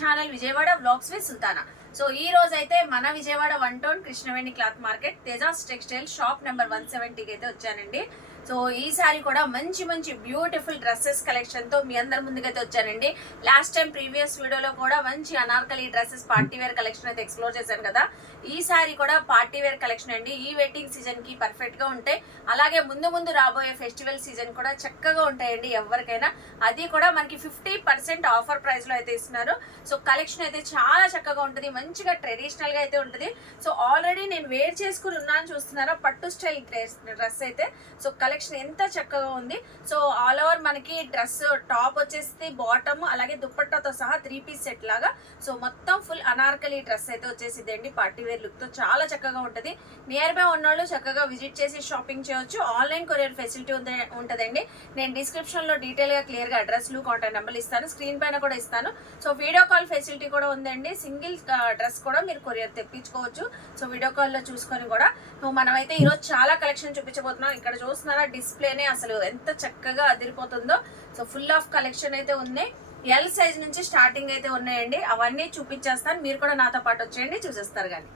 Channel Vijayawada vlogs with Sultana. So ఈ రోజు అయితే మన Vijayawada 1 town Krishnaveni cloth market Tejas textile shop number 170కి అయితే వచ్చానండి. సో ఈసారి కూడా మంచి మంచి బ్యూటిఫుల్ డ్రెస్సెస్ కలెక్షన్ తో మీ అందరి ముందుకైతే వచ్చానండి. లాస్ట్ టైం ప్రీవియస్ వీడియోలో కూడా మంచి Anarkali dresses party wear collection అయితే ఎక్స్ప్లోర్ చేశాను కదా. ఈసారి కూడా పార్టీ వేర్ కలెక్షన్ అండి. ఈ వెడ్డింగ్ సీజన్ కి పర్ఫెక్ట్ గా ఉంటాయి, అలాగే ముందు ముందు రాబోయే ఫెస్టివల్ సీజన్ కూడా చక్కగా ఉంటాయండి ఎవరికైనా. అది కూడా మనకి 50% ఆఫర్ ప్రైస్ లో అయితే ఇస్తున్నారు. సో కలెక్షన్ అయితే చాలా చక్కగా ఉంటుంది, మంచిగా ట్రెడిషనల్ గా అయితే ఉంటుంది. సో ఆల్రెడీ నేను వేర్ చేసుకుని ఉన్నాను, చూస్తున్నారా పట్టు స్టైల్ డ్రెస్ అయితే. సో కలెక్షన్ ఎంత చక్కగా ఉంది. సో ఆల్ ఓవర్ మనకి డ్రెస్ టాప్ వచ్చేసి బాటమ్ అలాగే దుప్పట్టాతో సహా 3 పీస్ సెట్ లాగా. సో మొత్తం ఫుల్ అనార్కలి డ్రెస్ అయితే వచ్చేసింది అండి. పార్టీ వేర్ లుక్ తో చాలా చక్కగా ఉంటుంది. నియర్ బై ఉన్నోళ్ళు చక్కగా విజిట్ చేసి షాపింగ్ చేయొచ్చు. ఆన్లైన్ కొరియర్ ఫెసిలిటీ ఉంటుందండి. నేను డిస్క్రిప్షన్ లో డీటెయిల్ గా క్లియర్ గా అడ్రస్లు కాంటాక్ట్ నెంబర్లు ఇస్తాను, స్క్రీన్ పైన కూడా ఇస్తాను. సో వీడియో కాల్ ఫెసిలిటీ కూడా ఉందండి. సింగిల్ డ్రెస్ కూడా మీరు కొరియర్ తెప్పించుకోవచ్చు. సో వీడియో కాల్ లో చూసుకొని కూడా మనమైతే ఈరోజు చాలా కలెక్షన్ చూపించబోతున్నాం. ఇక్కడ చూస్తున్నారా డిస్ప్లేనే అసలు ఎంత చక్కగా అదిరిపోతుందో. సో ఫుల్ ఆఫ్ కలెక్షన్ అయితే ఉన్నాయి. ఎల్ సైజ్ నుంచి స్టార్టింగ్ అయితే ఉన్నాయండి. అవన్నీ చూపించేస్తాను, మీరు కూడా నాతో పాటు వచ్చేయండి, చూసేస్తారు కానీ.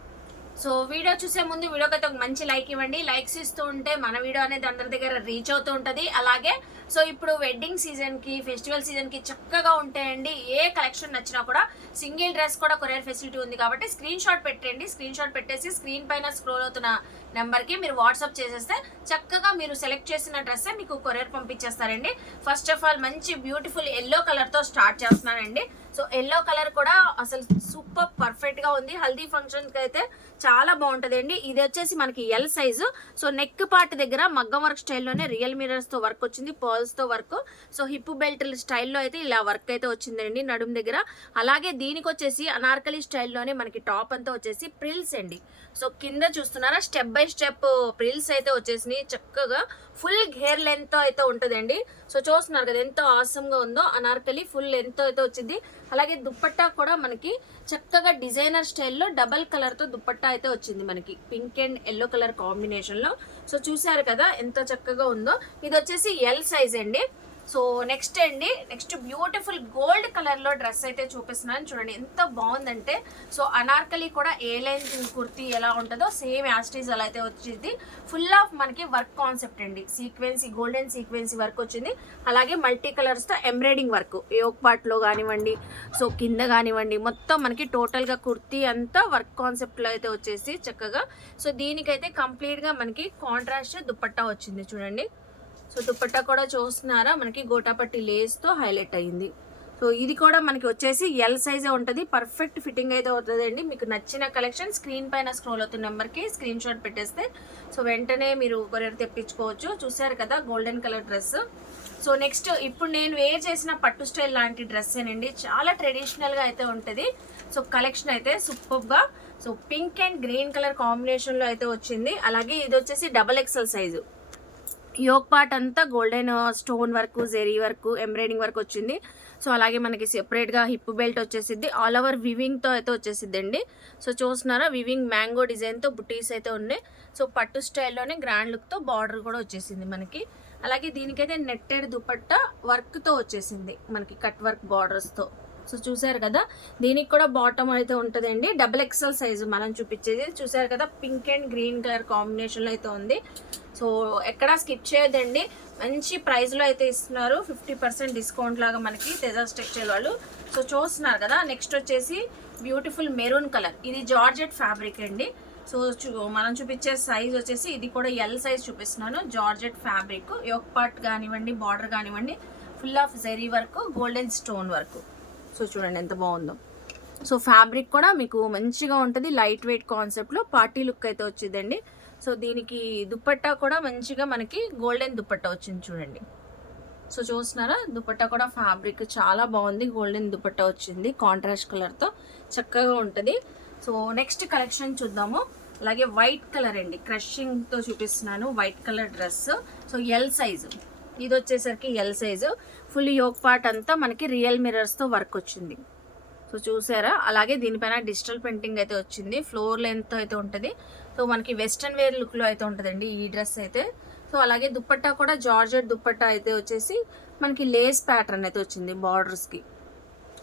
సో వీడియో చూసే ముందు వీడియోకి అయితే ఒక మంచి లైక్ ఇవ్వండి. లైక్స్ ఇస్తూ ఉంటే మన వీడియో అనేది అందరి దగ్గర రీచ్ అవుతూ ఉంటుంది. అలాగే సో ఇప్పుడు వెడ్డింగ్ సీజన్ కి ఫెస్టివల్ సీజన్ కి చక్కగా ఉంటాయండి. ఏ కలెక్షన్ నచ్చినా కూడా సింగిల్ డ్రెస్ కూడా కొరియర్ ఫెసిలిటీ ఉంది కాబట్టి స్క్రీన్ షాట్ పెట్టండి. స్క్రీన్ షాట్ పెట్టేసి స్క్రీన్ పైన స్క్రోల్ అవుతున్న నెంబర్ కి మీరు వాట్సాప్ చేసేస్తే చక్కగా మీరు సెలెక్ట్ చేసిన డ్రెస్ మీకు కొరియర్ పంపించేస్తారండి. ఫస్ట్ ఆఫ్ ఆల్ మంచి బ్యూటిఫుల్ ఎల్లో కలర్ తో స్టార్ట్ చేస్తున్నానండి. సో ఎల్లో కలర్ కూడా అసలు సూపర్ పర్ఫెక్ట్ గా ఉంది. హల్దీ ఫంక్షన్ కి అయితే చాలా బాగుంటది అండి. ఇది వచ్చేసి మనకి L size. So neck part దగ్గర మగ్గం వర్క్ స్టైల్లోనే రియల్ మిరర్స్ తో వర్క్ వచ్చింది, పర్ల్స్ తో వర్క్. సో హిప్ బెల్ట్ స్టైల్లో అయితే ఇలా వర్క్ అయితే వచ్చిందండి నడుము దగ్గర. అలాగే దీనికి వచ్చేసి అనార్కలి స్టైల్లోనే మనకి టాప్ అంతా వచ్చేసి ప్రిల్స్ అండి. సో కింద చూస్తున్నారా స్టెప్ బై స్టెప్ ప్రిల్స్ అయితే వచ్చేసినాయి. చక్కగా ఫుల్ హెయిర్ లెంత్ అయితే ఉంటుందండి. సో చూస్తున్నారు కదా ఎంత ఆసమ్ గా ఉందో. అనార్కలి ఫుల్ లెంత్ అయితే వచ్చింది. అలాగే దుప్పట్టా కూడా మనకి చక్కగా డిజైనర్ స్టైల్లో డబల్ కలర్ తో దుప్పట్టా అయితే వచ్చింది మనకి, pink and yellow colour combination లో. సో చూసారు కదా ఎంత చక్కగా ఉందో. ఇది వచ్చేసి ఎల్ సైజ్ అండి. So next beautiful gold colour లో డ్రెస్ అయితే చూపిస్తున్నాను. చూడండి ఎంత బాగుందంటే. సో అనార్కలి కూడా ఏ లైన్ కుర్తీ ఎలా ఉంటుందో సేమ్ యాస్టీజ్ అలా అయితే వచ్చింది. ఫుల్ ఆఫ్ మనకి వర్క్ కాన్సెప్ట్ అండి. సీక్వెన్సీ గోల్డెన్ సీక్వెన్సీ వర్క్ వచ్చింది. అలాగే మల్టీ కలర్స్ తో ఎంబ్రాయిడింగ్ వర్క్ యోక్ పార్ట్ లో కానివ్వండి, సో కింద కానివ్వండి, మొత్తం మనకి టోటల్ గా కుర్తీ అంతా వర్క్ కాన్సెప్ట్ లో అయితే వచ్చేసి చక్కగా. సో దీనికైతే కంప్లీట్ గా మనకి కాంట్రాస్ట్ దుపట్టా వచ్చింది చూడండి. సో దుపట్టా కూడా చూస్తున్నారా మనకి గోటాపట్టి లేస్ తో హైలైట్ అయింది. సో ఇది కూడా మనకి వచ్చేసి ఎల్ సైజే ఉంటుంది. పర్ఫెక్ట్ ఫిట్టింగ్ అయితే అవుతుందండి. మీకు నచ్చిన కలెక్షన్ స్క్రీన్ పైన స్క్రోల్ అవుతున్న నెంబర్కి స్క్రీన్ షాట్ పెట్టేస్తే సో వెంటనే మీరు కొరియర్ తెప్పించుకోవచ్చు. చూసారు కదా golden colour dress. So next ఇప్పుడు నేను వేర్ చేసిన పట్టు స్టైల్ లాంటి డ్రెస్ ఏనండి. చాలా ట్రెడిషనల్ గా అయితే ఉంటుంది. సో కలెక్షన్ అయితే సూపర్ గా. So pink and green colour combination లో అయితే వచ్చింది. అలాగే ఇది వచ్చేసి XXL సైజు. యోక్ పార్ట్ అంతా golden stone work, zari work, embroidering work వచ్చింది. సో అలాగే మనకి సెపరేట్ గా హిప్ బెల్ట్ వచ్చేసిద్ది. ఆల్ ఓవర్ వివింగ్ తో అయితే వచ్చేసిద్ది అండి. సో చూస్తున్నారా వివింగ్ మ్యాంగో డిజైన్ తో బుటీస్ అయితే ఉన్నాయి. సో పట్టు స్టైల్లోనే గ్రాండ్ లుక్ తో బార్డర్ కూడా వచ్చేసింది మనకి. అలాగే దీనికైతే నెట్టెడ్ దుపట్టా వర్క్ తో వచ్చేసింది మనకి, కట్ వర్క్ బార్డర్స్ తో. సో చూసారు కదా దీనికి కూడా బాటమ్ అయితే ఉంటుందండి. XXL సైజు మనం చూపించేది. చూసారు కదా pink and green colour combination లో అయితే ఉంది. సో ఎక్కడా స్కిప్ చేయదండి. మంచి ప్రైస్ లో అయితే ఇస్తున్నారు. 50% డిస్కౌంట్ లాగా మనకి తేజాస్ టెక్స్టైల్ వాళ్ళు. సో చూస్తున్నారు కదా నెక్స్ట్ వచ్చేసి బ్యూటిఫుల్ మెరూన్ కలర్. ఇది జార్జెట్ ఫ్యాబ్రిక్ అండి. సో మనం చూపించే సైజ్ వచ్చేసి ఇది కూడా ఎల్ సైజ్ చూపిస్తున్నాను. జార్జెట్ ఫ్యాబ్రిక్ యోక్ పార్ట్ కానివ్వండి, బార్డర్ కానివ్వండి, full of zari work, golden stone work. So చూడండి ఎంత బాగుందో. సో ఫ్యాబ్రిక్ కూడా మీకు మంచిగా ఉంటుంది. లైట్ వెయిట్ కాన్సెప్ట్లో పార్టీ లుక్ అయితే వచ్చిందండి. సో దీనికి దుపట్టా కూడా మంచిగా మనకి గోల్డెన్ దుపట్టా వచ్చింది చూడండి. సో చూస్తున్నారా దుపట్టా కూడా ఫ్యాబ్రిక్ చాలా బాగుంది. గోల్డెన్ దుపట్టా వచ్చింది కాంట్రాస్ట్ కలర్తో చక్కగా ఉంటుంది. సో నెక్స్ట్ కలెక్షన్ చూద్దాము. అలాగే వైట్ కలర్ అండి, క్రషింగ్తో చూపిస్తున్నాను white colour dress. So L size. ఇది వచ్చేసరికి L size. Full yoke part అంతా మనకి రియల్ మిరర్స్ తో వర్క్ వచ్చింది. సో చూసారా అలాగే దీనిపైన డిజిటల్ ప్రింటింగ్ అయితే వచ్చింది. ఫ్లోర్ లెంత్ అయితే ఉంటుంది. సో మనకి వెస్ట్రన్ వేర్ లుక్ లో అయితే ఉంటుందండి ఈ డ్రెస్ అయితే. సో అలాగే దుపట్టా కూడా జార్జెట్ దుపట్టా అయితే వచ్చేసి మనకి లేస్ ప్యాటర్న్ అయితే వచ్చింది బార్డర్స్ కి.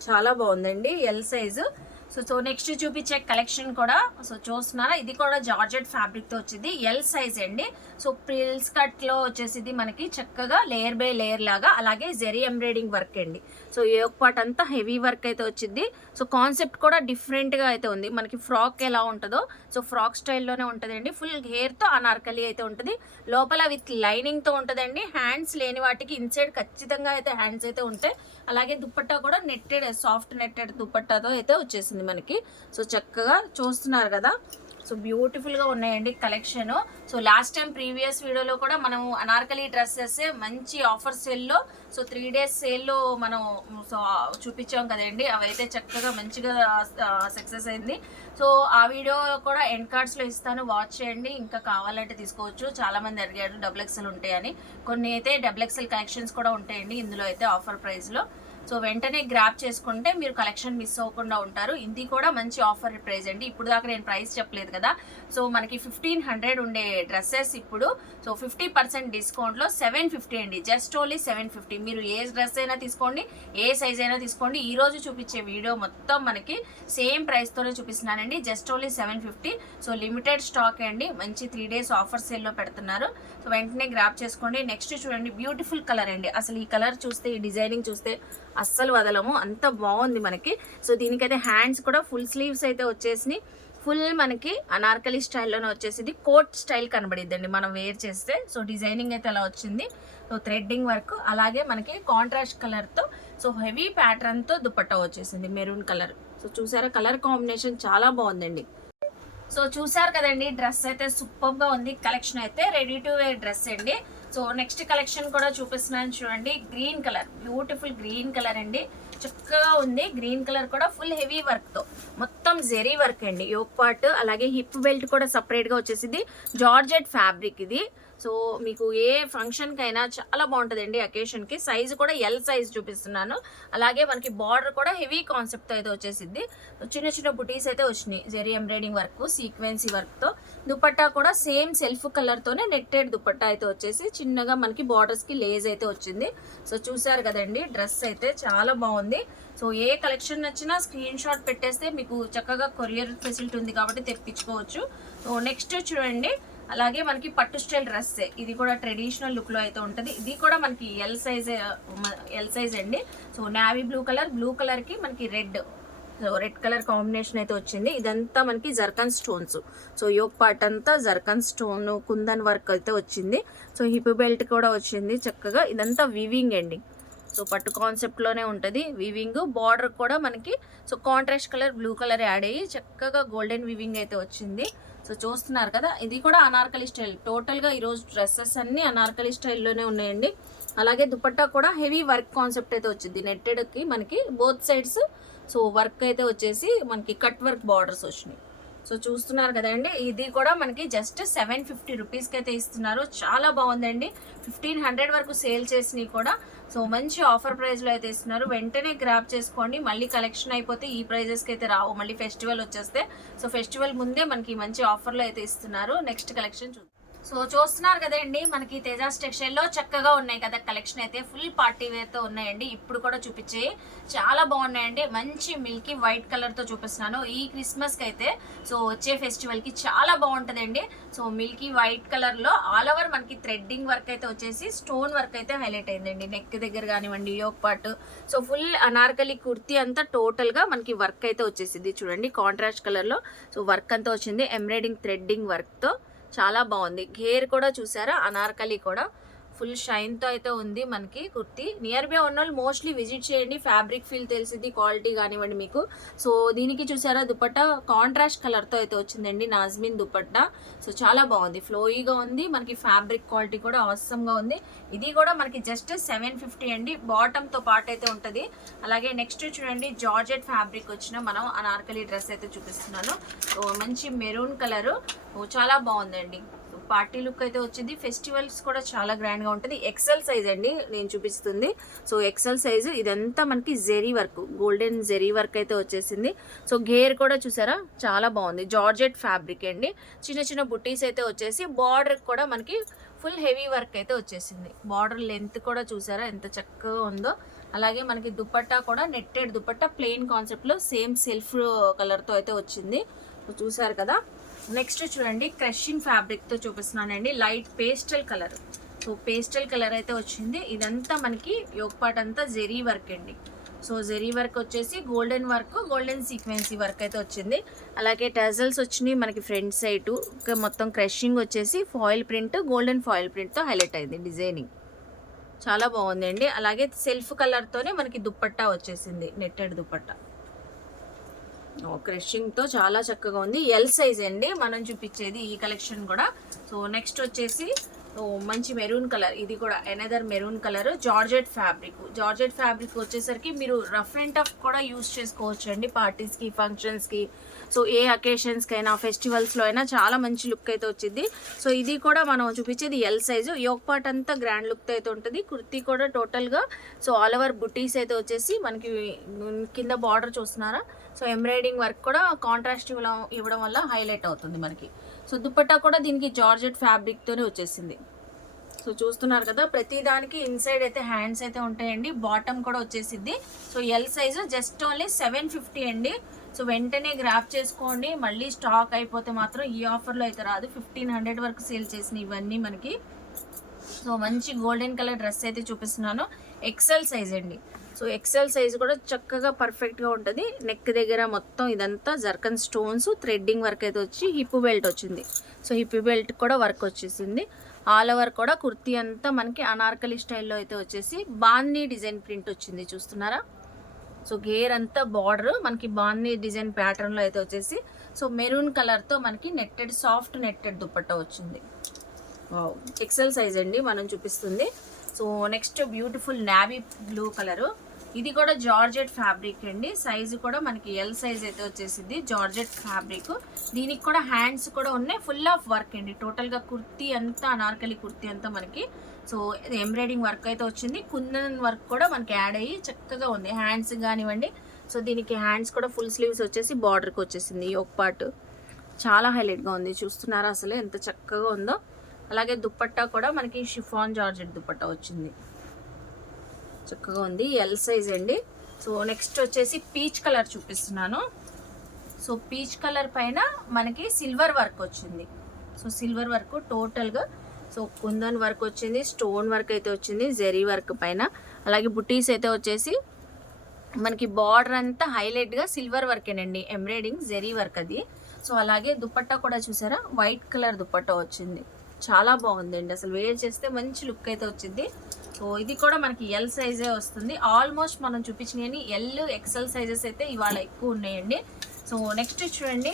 చాలా బాగుందండి ఎల్ సైజు. సో నెక్స్ట్ చూపించే కలెక్షన్ కూడా సో చూస్తున్నారా, ఇది కూడా జార్జెట్ ఫ్యాబ్రిక్ తో వచ్చింది, ఎల్ సైజ్ అండి. సో ప్రిల్స్ కట్ లో వచ్చేసింది మనకి చక్కగా లేయర్ బై లేయర్ లాగా, అలాగే జెరీ ఎంబ్రాయిడింగ్ వర్క్ అండి. సో యోక్ పార్ట్ అంతా హెవీ వర్క్ అయితే వచ్చింది. సో కాన్సెప్ట్ కూడా డిఫరెంట్ గా అయితే ఉంది. మనకి ఫ్రాక్ ఎలా ఉంటుందో సో ఫ్రాక్ స్టైల్లోనే ఉంటుందండి. ఫుల్ హెయిర్ తో అనార్కలి అయితే ఉంటుంది, లోపల విత్ లైనింగ్ తో ఉంటుందండి. హ్యాండ్స్ లేని వాటికి ఇన్సైడ్ ఖచ్చితంగా అయితే హ్యాండ్స్ అయితే ఉంటాయి. అలాగే దుపట్టా కూడా నెట్టెడ్, సాఫ్ట్ నెట్టెడ్ దుపట్టాతో అయితే వచ్చేసింది మనకి. సో చక్కగా చూస్తున్నారు కదా, సో బ్యూటిఫుల్ గా ఉన్నాయండి collection. So last time previous వీడియోలో కూడా మనం అనార్కలి డ్రెస్సెస్ మంచి ఆఫర్ సేల్లో, సో 3 days సేల్లో మనం సో చూపించాం కదండి. అవైతే చక్కగా మంచిగా సక్సెస్ అయింది. సో ఆ వీడియో కూడా ఎండ్ కార్డ్స్ లో ఇస్తాను, వాచ్ చేయండి. ఇంకా కావాలంటే తీసుకోవచ్చు. చాలా మంది అడిగారు XXL ఉంటాయని. కొన్ని అయితే XXL కలెక్షన్స్ కూడా ఉంటాయండి ఇందులో అయితే ఆఫర్ ప్రైస్ లో. సో వెంటనే గ్రాప్ చేసుకుంటే మీరు కలెక్షన్ మిస్ అవ్వకుండా ఉంటారు. ఇది కూడా మంచి ఆఫర్ ప్రైస్ అండి. ఇప్పుడు దాకా నేను ప్రైస్ చెప్పలేదు కదా. సో మనకి 1500 ఉండే డ్రెస్సెస్ ఇప్పుడు సో 50% డిస్కౌంట్లో 750 అండి. Just only 750. మీరు ఏ డ్రెస్ అయినా తీసుకోండి, ఏ సైజ్ అయినా తీసుకోండి. ఈ రోజు చూపించే వీడియో మొత్తం మనకి సేమ్ ప్రైస్తోనే చూపిస్తున్నానండి. Just only 750. So limited stock అండి, మంచి 3 days ఆఫర్ సేల్లో పెడుతున్నారు. సో వెంటనే గ్రాప్ చేసుకోండి. నెక్స్ట్ చూడండి, బ్యూటిఫుల్ కలర్ అండి. అసలు ఈ కలర్ చూస్తే, ఈ డిజైనింగ్ చూస్తే అస్సలు వదలము, అంత బాగుంది మనకి. సో దీనికైతే హ్యాండ్స్ కూడా ఫుల్ స్లీవ్స్ అయితే వచ్చేసి ఫుల్ మనకి అనార్కలి స్టైల్లోనే వచ్చేసింది. కోట్ స్టైల్ కనబడిద్దండి మనం వేర్ చేస్తే. సో డిజైనింగ్ అయితే అలా వచ్చింది. సో థ్రెడ్డింగ్ వర్క్, అలాగే మనకి కాంట్రాస్ట్ కలర్తో సో హెవీ ప్యాటర్న్తో దుపట్టా వచ్చేసింది మెరూన్ కలర్. సో చూసారా, కలర్ కాంబినేషన్ చాలా బాగుందండి. సో చూసారు కదండి, డ్రెస్ అయితే సూపర్ గా ఉంది. కలెక్షన్ అయితే రెడీ టు వేర్ డ్రెస్ అండి. సో నెక్స్ట్ కలెక్షన్ కూడా చూపిస్తున్నాను చూడండి. Green colour, beautiful green colour అండి, చక్కగా ఉంది. గ్రీన్ కలర్ కూడా ఫుల్ హెవీ వర్క్ తో మొత్తం జెరీ వర్క్ అండి. యోక్ పార్ట్ అలాగే హిప్ బెల్ట్ కూడా సపరేట్ గా వచ్చేసింది. జార్జెట్ ఫ్యాబ్రిక్ ఇది. సో మీకు ఏ ఫంక్షన్కి అయినా చాలా బాగుంటుందండి. అకేషన్కి సైజు కూడా ఎల్ సైజ్ చూపిస్తున్నాను. అలాగే మనకి బార్డర్ కూడా హెవీ కాన్సెప్ట్తో అయితే వచ్చేసింది. చిన్న చిన్న బుటీస్ అయితే వచ్చినాయి, జెరీ ఎంబ్రాయిడింగ్ వర్క్, సీక్వెన్సీ వర్క్తో. దుపట్టా కూడా సేమ్ సెల్ఫ్ కలర్తోనే నెట్టెడ్ దుపట్టా అయితే వచ్చేసి చిన్నగా మనకి బార్డర్స్కి లేజ్ అయితే వచ్చింది. సో చూసారు కదండి, డ్రెస్ అయితే చాలా బాగుంది. సో ఏ కలెక్షన్ నచ్చినా స్క్రీన్ షాట్ పెట్టేస్తే మీకు చక్కగా కొరియర్ ఫెసిలిటీ ఉంది కాబట్టి తెప్పించుకోవచ్చు. సో నెక్స్ట్ చూడండి, అలాగే మనకి పట్టు స్టైల్ డ్రెస్, ఇది కూడా ట్రెడిషనల్ లుక్ లో అయితే ఉంటుంది. ఇది కూడా మనకి ఎల్ సైజ్ అండి. సో నావీ బ్లూ కలర్ కి మనకి రెడ్ కలర్ కాంబినేషన్ అయితే వచ్చింది. ఇదంతా మనకి zircon stones. So yoke part అంతా జర్కన్ స్టోన్ కుందన్ వర్క్ అయితే వచ్చింది. సో హిప్ బెల్ట్ కూడా వచ్చింది చక్కగా. ఇదంతా వీవింగ్ అండి. సో పట్టు కాన్సెప్ట్లోనే ఉంటుంది వీవింగ్. బార్డర్ కూడా మనకి so contrast colour blue colour add అయ్యి చక్కగా గోల్డెన్ వీవింగ్ అయితే వచ్చింది. సో చూస్తున్నారు కదా, ఇది కూడా అనార్కలి స్టైల్. టోటల్గా ఈరోజు డ్రెస్సెస్ అన్నీ అనార్కలి స్టైల్లోనే ఉన్నాయండి. అలాగే దుపట్టా కూడా హెవీ వర్క్ కాన్సెప్ట్ అయితే వచ్చింది. నెట్టెడ్కి మనకి బోత్ సైడ్స్ సో వర్క్ అయితే వచ్చేసి మనకి కట్ వర్క్ బార్డర్స్ వచ్చినాయి. సో చూస్తున్నారు కదండి, ఇది కూడా మనకి జస్ట్ 750 రూపీస్కి అయితే ఇస్తున్నారు. చాలా బాగుందండి. 1500 వరకు సేల్ చేసినవి కూడా సో మంచి ఆఫర్ ప్రైస్లో అయితే ఇస్తున్నారు. వెంటనే గ్రాప్ చేసుకోండి. మళ్ళీ కలెక్షన్ అయిపోతే ఈ ప్రైజెస్కి అయితే రావు, మళ్ళీ ఫెస్టివల్ వచ్చేస్తే. సో ఫెస్టివల్ ముందే మనకి మంచి ఆఫర్లో అయితే ఇస్తున్నారు. నెక్స్ట్ కలెక్షన్ చూద్దాం. సో చూస్తున్నారు కదండి, మనకి తేజాస్ టెక్స్టైల్ లో చక్కగా ఉన్నాయి కదా కలెక్షన్ అయితే. ఫుల్ పార్టీ వేర్ తో ఉన్నాయండి. ఇప్పుడు కూడా చూపించే చాలా బాగున్నాయండి. మంచి మిల్కీ వైట్ కలర్ తో చూపిస్తున్నాను. ఈ క్రిస్మస్ కి అయితే సో వచ్చే ఫెస్టివల్ కి చాలా బాగుంటదండి. సో మిల్కీ వైట్ కలర్ లో ఆల్ ఓవర్ మనకి థ్రెడ్డింగ్ వర్క్ అయితే వచ్చేసి స్టోన్ వర్క్ అయితే హైలైట్ అయిందండి. నెక్ దగ్గర కానివ్వండి, yoke part. So full Anarkali kurti అంతా టోటల్ గా మనకి వర్క్ అయితే వచ్చేసింది. చూడండి కాంట్రాస్ట్ కలర్ లో సో వర్క్ అంతా వచ్చింది ఎంబ్రాయిడింగ్ థ్రెడ్డింగ్ వర్క్ తో. చాలా బాగుంది. గేర్ కూడా చూసారా, అనార్కలి కూడా ఫుల్ షైన్తో అయితే ఉంది మనకి కుర్తీ. నియర్ బై ఉన్న వాళ్ళు మోస్ట్లీ విజిట్ చేయండి. ఫ్యాబ్రిక్ ఫీల్ తెలిసింది, క్వాలిటీ కానివ్వండి మీకు. సో దీనికి చూసారా దుపట్టా కాంట్రాస్ట్ కలర్తో అయితే వచ్చిందండి, నాజ్మిన్ దుపట్టా. సో చాలా బాగుంది, ఫ్లోయీగా ఉంది. మనకి ఫ్యాబ్రిక్ క్వాలిటీ కూడా అవసరంగా ఉంది. ఇది కూడా మనకి జస్ట్ 750 అండి. బాటమ్తో పాటు అయితే ఉంటుంది. అలాగే నెక్స్ట్ చూడండి, జార్జెట్ ఫ్యాబ్రిక్ వచ్చిన మనం అనార్కలి డ్రెస్ అయితే చూపిస్తున్నాను. సో మంచి మెరూన్ కలరు, చాలా బాగుందండి. పార్టీ లుక్ అయితే వచ్చింది. ఫెస్టివల్స్ కూడా చాలా గ్రాండ్ గా ఉంటుంది. ఎక్సెల్ సైజ్ అండి నేను చూపిస్తుంది. So XL size. ఇదంతా మనకి zari work, golden zari work అయితే వచ్చేసింది. సో గేర్ కూడా చూసారా, చాలా బాగుంది. జార్జెట్ ఫ్యాబ్రిక్ అండి. చిన్న చిన్న బుట్టీస్ అయితే వచ్చేసి బార్డర్ కూడా మనకి ఫుల్ హెవీ వర్క్ అయితే వచ్చేసింది. బార్డర్ లెంత్ కూడా చూసారా ఎంత చక్కగా ఉందో. అలాగే మనకి దుపట్టా కూడా నెట్టెడ్ దుపట్టా ప్లెయిన్ కాన్సెప్ట్లో సేమ్ సెల్ఫ్ కలర్తో అయితే వచ్చింది. చూసారు కదా. నెక్స్ట్ చూడండి క్రషింగ్ ఫ్యాబ్రిక్తో చూపిస్తున్నానండి. Light pastel colour. So pastel colour అయితే వచ్చింది. ఇదంతా మనకి యోక్ పార్ట్ అంతా జెరీ వర్క్ అండి. సో జెరీ వర్క్ వచ్చేసి golden work, golden sequins work అయితే వచ్చింది. అలాగే టజల్స్ వచ్చినాయి మనకి ఫ్రంట్ సైడ్. మొత్తం క్రషింగ్ వచ్చేసి ఫాయిల్ ప్రింట్, గోల్డెన్ ఫాయిల్ ప్రింట్తో హైలైట్ అయింది డిజైనింగ్. చాలా బాగుందండి. అలాగే సెల్ఫ్ కలర్తోనే మనకి దుపట్టా వచ్చేసింది, నెట్టెడ్ దుపట్టా. క్రషింగ్తో చాలా చక్కగా ఉంది. ఎల్ సైజ్ అండి మనం చూపించేది ఈ కలెక్షన్ కూడా. సో నెక్స్ట్ వచ్చేసి మంచి మెరూన్ కలర్. ఇది కూడా another maroon colour. Georgette fabric. Georgette fabric వచ్చేసరికి మీరు రఫ్ అండ్ టఫ్ కూడా యూస్ చేసుకోవచ్చు అండి, పార్టీస్కి, ఫంక్షన్స్కి. సో ఏ అకేషన్స్కి అయినా, ఫెస్టివల్స్లో అయినా చాలా మంచి లుక్ అయితే వచ్చింది. సో ఇది కూడా మనం చూపించేది ఎల్ సైజు. యోక్ పార్ట్ అంతా గ్రాండ్ లుక్ అయితే ఉంటుంది. కుర్తీ కూడా టోటల్గా సో ఆల్ ఓవర్ బుటీస్ అయితే వచ్చేసి మనకి కింద బార్డర్ చూస్తున్నారా. సో ఎంబ్రాయిడింగ్ వర్క్ కూడా కాంట్రాస్ట్ ఇవ్వడం వల్ల హైలైట్ అవుతుంది మనకి. సో దుపట్టా కూడా దీనికి జార్జెట్ ఫ్యాబ్రిక్తోనే వచ్చేసింది. సో చూస్తున్నారు కదా. ప్రతి దానికి ఇన్సైడ్ అయితే హ్యాండ్స్ అయితే ఉంటాయండి. బాటమ్ కూడా వచ్చేసిద్ది. So L size just only 750 అండి. సో వెంటనే గ్రాప్ చేసుకోండి. మళ్ళీ స్టాక్ అయిపోతే మాత్రం ఈ ఆఫర్లో అయితే రాదు. 1500 వరకు సేల్ చేసిన ఇవన్నీ మనకి. సో మంచి గోల్డెన్ కలర్ డ్రెస్ అయితే చూపిస్తున్నాను. ఎక్సెల్ సైజ్ అండి. సో ఎక్సెల్ సైజ్ కూడా చక్కగా పర్ఫెక్ట్గా ఉంటుంది. నెక్ దగ్గర మొత్తం ఇదంతా జర్కన్ స్టోన్స్, థ్రెడ్డింగ్ వర్క్ అయితే వచ్చి హిప్ బెల్ట్ వచ్చింది. సో హిప్ బెల్ట్ కూడా వర్క్ వచ్చేసింది. ఆల్ ఓవర్ కూడా కుర్తీ అంతా మనకి అనార్కలి స్టైల్లో అయితే వచ్చేసి బాందీ డిజైన్ ప్రింట్ వచ్చింది. చూస్తున్నారా. సో గేర్ అంతా బార్డర్ మనకి బాందీ డిజైన్ ప్యాటర్న్లో అయితే వచ్చేసి సో మెరూన్ కలర్తో మనకి నెట్టెడ్, సాఫ్ట్ నెట్టెడ్ దుపట్టా వచ్చింది. ఎక్సెల్ సైజ్ అండి మనం చూపిస్తుంది. So next beautiful navy blue colour. ఇది కూడా జార్జెట్ ఫ్యాబ్రిక్ అండి. సైజు కూడా మనకి ఎల్ సైజ్ అయితే వచ్చేసింది. Georgette fabric. దీనికి కూడా హ్యాండ్స్ కూడా ఉన్నాయి. ఫుల్ ఆఫ్ వర్క్ అండి. టోటల్గా కుర్తీ అంతా, అనార్కలి కుర్తీ అంతా మనకి సో ఎంబ్రాయిడింగ్ వర్క్ అయితే వచ్చింది. కుందన్ వర్క్ కూడా మనకి యాడ్ అయ్యి చక్కగా ఉంది. హ్యాండ్స్ కానివ్వండి. సో దీనికి హ్యాండ్స్ కూడా ఫుల్ స్లీవ్స్ వచ్చేసి బార్డర్కి వచ్చేసింది. యోక్ పార్ట్ చాలా హైలైట్గా ఉంది. చూస్తున్నారా అసలు ఎంత చక్కగా ఉందో. అలాగే దుపట్టా కూడా మనకి షిఫాన్ జార్జెట్ దుపట్టా వచ్చింది. చక్కగా ఉంది. ఎల్ సైజ్ అండి. సో నెక్స్ట్ వచ్చేసి పీచ్ కలర్ చూపిస్తున్నాను. సో పీచ్ కలర్ పైన మనకి సిల్వర్ వర్క్ వచ్చింది. సో సిల్వర్ వర్క్ టోటల్గా సో కుందన్ వర్క్ వచ్చింది, స్టోన్ వర్క్ అయితే వచ్చింది జెరీ వర్క్ పైన. అలాగే బుటీస్ అయితే వచ్చేసి మనకి బార్డర్ అంతా హైలైట్గా సిల్వర్ వర్కేనండి, ఎంబ్రాయిడింగ్ జెరీ వర్క్ అది. సో అలాగే దుపట్టా కూడా చూసారా, వైట్ కలర్ దుపట్టా వచ్చింది. చాలా బాగుందండి. అసలు వేర్ చేస్తే మంచి లుక్ అయితే వచ్చింది. సో ఇది కూడా మనకి ఎల్ సైజే వస్తుంది. ఆల్మోస్ట్ మనం చూపించినవి ఎల్, ఎక్సెల్ సైజెస్ అయితే ఇవాళ ఎక్కువ ఉన్నాయండి. సో నెక్స్ట్ చూడండి,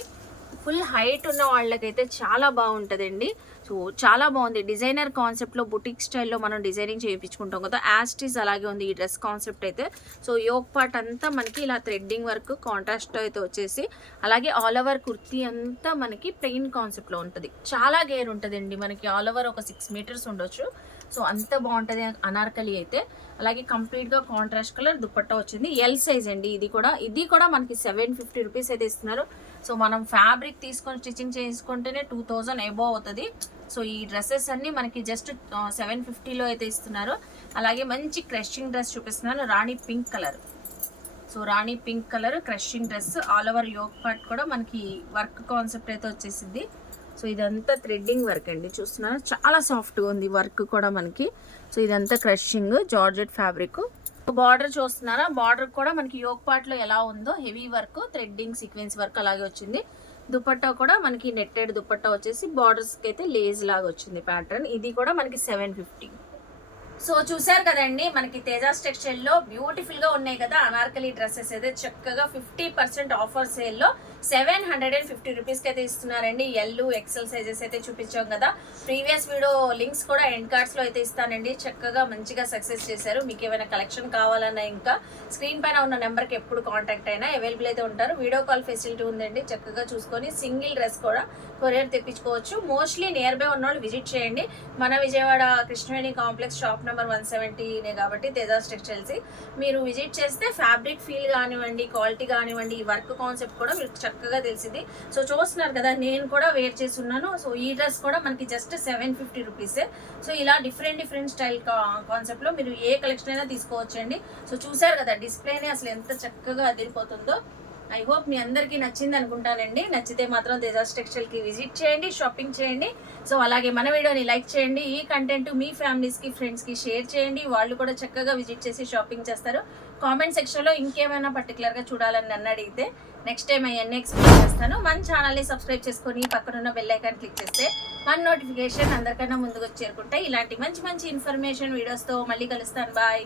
ఫుల్ హైట్ ఉన్న వాళ్ళకైతే చాలా బాగుంటుందండి. సో చాలా బాగుంది. డిజైనర్ కాన్సెప్ట్లో బుటిక్ స్టైల్లో మనం డిజైనింగ్ చేయించుకుంటాం కదా, యాస్టీస్ అలాగే ఉంది ఈ డ్రెస్ కాన్సెప్ట్ అయితే. సో యోక్ పార్ట్ అంతా మనకి ఇలా థ్రెడ్డింగ్ వర్క్ కాంట్రాస్ట్ అయితే వచ్చేసి, అలాగే ఆల్ ఓవర్ కుర్తీ అంతా మనకి ప్లెయిన్ కాన్సెప్ట్లో ఉంటుంది. చాలా గేర్ ఉంటుందండి మనకి. ఆల్ ఓవర్ ఒక 6 మీటర్స్ ఉండొచ్చు. సో అంత బాగుంటుంది అనార్కలి అయితే. అలాగే కంప్లీట్గా కాంట్రాస్ట్ కలర్ దుపట్టా వచ్చింది. ఎల్ సైజ్ అండి. ఇది కూడా మనకి 750 రూపీస్ అయితే ఇస్తున్నారు. సో మనం ఫ్యాబ్రిక్ తీసుకొని స్టిచ్చింగ్ చేసుకుంటేనే 2000 అబోవ్ అవుతుంది. సో ఈ డ్రెస్సెస్ అన్నీ మనకి జస్ట్ 750లో అయితే ఇస్తున్నారు. అలాగే మంచి క్రషింగ్ డ్రెస్ చూపిస్తున్నాను, rani pink colour. So rani pink colour crushing dress. All over yoke part కూడా మనకి వర్క్ కాన్సెప్ట్ అయితే వచ్చేసింది. సో ఇదంతా థ్రెడ్డింగ్ వర్క్ అండి. చూస్తున్నారా చాలా సాఫ్ట్గా ఉంది వర్క్ కూడా మనకి. సో ఇదంతా క్రషింగ్ జార్జెట్ ఫ్యాబ్రిక్. బార్డర్ చూస్తున్నారా, బార్డర్ కూడా మనకి యోక్ పార్ట్లో ఎలా ఉందో heavy work, threading sequence work అలాగే వచ్చింది. దుపట్టా కూడా మనకి నెట్టెడ్ దుపట్టా వచ్చేసి బార్డర్స్కి అయితే లేజ్ లాగా వచ్చింది ప్యాటర్న్. ఇది కూడా మనకి 750. సో చూసారు కదండి, మనకి తేజాస్ టెక్స్టైల్లో బ్యూటిఫుల్ గా ఉన్నాయి కదా అనార్కలి డ్రెస్సెస్ అయితే చక్కగా 50% ఆఫర్ సేల్లో 750 రూపీస్కి అయితే ఇస్తున్నారండి. ఎల్, ఎక్సెల్ సైజెస్ అయితే చూపించాం కదా. ప్రీవియస్ వీడియో లింక్స్ కూడా ఎండ్ కార్డ్స్ లో అయితే ఇస్తానండి. చక్కగా మంచిగా సక్సెస్ చేశారు. మీకు ఏమైనా కలెక్షన్ కావాలన్నా ఇంకా స్క్రీన్ పైన ఉన్న నెంబర్కి ఎప్పుడు కాంటాక్ట్ అయినా అవైలబుల్ అయితే ఉంటారు. వీడియో కాల్ ఫెసిలిటీ ఉందండి. చక్కగా చూసుకొని సింగిల్ డ్రెస్ కూడా కొరియర్ తెప్పించుకోవచ్చు. మోస్ట్లీ నియర్ బై ఉన్న వాళ్ళు విజిట్ చేయండి. మన Vijayawada Krishnaveni complex shop number 170 కాబట్టి తేజాస్ టెక్స్టైల్స్ మీరు విజిట్ చేస్తే ఫ్యాబ్రిక్ ఫీల్ కానివ్వండి, క్వాలిటీ కానివ్వండి, ఈ వర్క్ కాన్సెప్ట్ కూడా మీరు చక్కగా తెలిసింది. సో చూస్తున్నారు కదా, నేను కూడా వేర్ చేసి ఉన్నాను. సో ఈ డ్రెస్ కూడా మనకి జస్ట్ 750 రూపీసే. సో ఇలా డిఫరెంట్ స్టైల్ కాన్సెప్ట్లో మీరు ఏ కలెక్షన్ అయినా తీసుకోవచ్చండి. సో చూసారు కదా డిస్ప్లేనే అసలు ఎంత చక్కగా అదిరిపోతుందో. ఐ హోప్ మీ అందరికీ నచ్చింది అనుకుంటానండి. నచ్చితే మాత్రం తేజాస్ టెక్స్టైల్కి విజిట్ చేయండి, షాపింగ్ చేయండి. సో అలాగే మన వీడియోని లైక్ చేయండి. ఈ కంటెంట్ మీ ఫ్యామిలీస్కి, ఫ్రెండ్స్కి షేర్ చేయండి. వాళ్ళు కూడా చక్కగా విజిట్ చేసి షాపింగ్ చేస్తారు. కామెంట్ సెక్షన్లో ఇంకేమైనా పర్టికులర్గా చూడాలని నన్ను అడిగితే నెక్స్ట్ టైం అవన్నీ ఎక్స్ప్లెయిన్ చేస్తాను. మన ఛానల్ని సబ్స్క్రైబ్ చేసుకొని పక్కనున్న బెల్ ఐకాన్ క్లిక్ చేస్తే మన నోటిఫికేషన్ అందరికన్నా ముందుకు చేరుకుంటాయి. ఇలాంటి మంచి ఇన్ఫర్మేషన్ వీడియోస్తో మళ్ళీ కలుస్తాను. బాయ్.